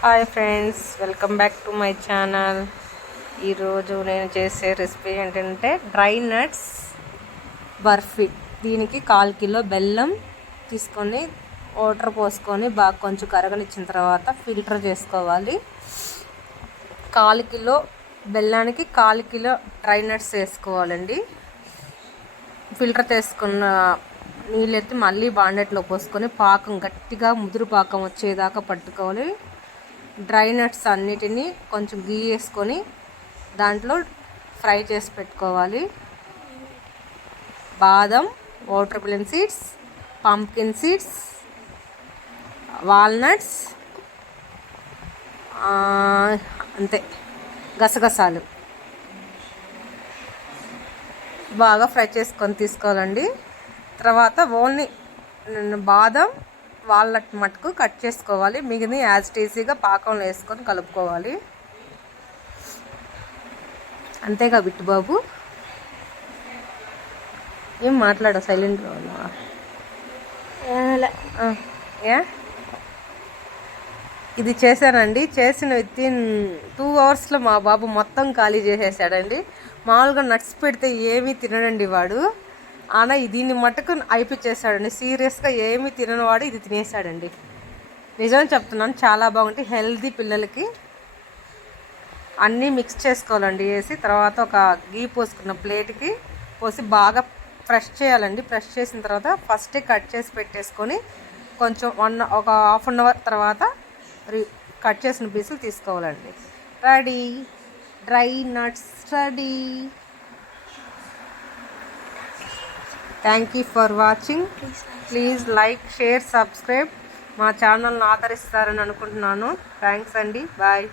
Hi friends, welcome back to my channel. ఈరోజు నేను చేసే రెసిపీ ఏంటంటే డ్రై నట్స్ బర్ఫీ. దీనికి 1/4 కిలో బెల్లం తీసుకొని వాటర్ పోసుకొని బాగా కొంచెం కరగనిచ్చిన తర్వాత ఫిల్టర్ చేసుకోవాలి. 1/4 కిలో బెల్లానికి 1/4 కిలో డ్రై నట్స్ వేసుకోవాలండి. ఫిల్టర్ చేసుకున్న నీళ్ళెత్తి మళ్ళీ బాండెట్లో పోసుకొని పాకం గట్టిగా ముదురు పాకం వచ్చేదాకా పట్టుకోవాలి. డ్రై నట్స్ అన్నిటినీ కొంచెం గీ వేసుకొని దాంట్లో ఫ్రై చేసి పెట్టుకోవాలి. బాదం, water melon seeds, pumpkin seeds, walnuts, అంతే, గసగసాలు బాగా ఫ్రై చేసుకొని తీసుకోవాలండి. తర్వాత ఓన్లీ బాదం, వాల్నట్ మటుకు కట్ చేసుకోవాలి. మిగిలిన యాజ్ ఈజీగా పాకంలో వేసుకొని కలుపుకోవాలి. అంతేగా బిట్టుబాబు, ఏం మాట్లాడవు, సైలెంట్గా ఉన్నావా? ఇది చేశానండి. చేసిన వితిన్ 2 అవర్స్లో మా బాబు మొత్తం ఖాళీ చేసేసాడండి. మామూలుగా నట్స్ పెడితే ఏమీ తినడండి వాడు. అలా దీన్ని మట్టుకు అయిపించేసాడండి. సీరియస్గా ఏమీ తిననివాడు ఇది తినేసాడండి. నిజం చెప్తున్నాను, చాలా బాగుంటుంది, హెల్దీ పిల్లలకి. అన్నీ మిక్స్ చేసుకోవాలండి. వేసి తర్వాత ఒక గీ పోసుకున్న ప్లేట్కి పోసి బాగా ఫ్రెష్ చేయాలండి. ఫ్రెష్ చేసిన తర్వాత ఫస్టే కట్ చేసి పెట్టేసుకొని కొంచెం ఒక ½ అన్ అవర్ తర్వాత కట్ చేసిన పీసులు తీసుకోవాలండి. Ready, dry nuts ready. Thank you for watching. Please like, share, subscribe. మా ఛానల్ని ఆదరిస్తారని అనుకుంటున్నాను. థ్యాంక్స్ అండి. బాయ్.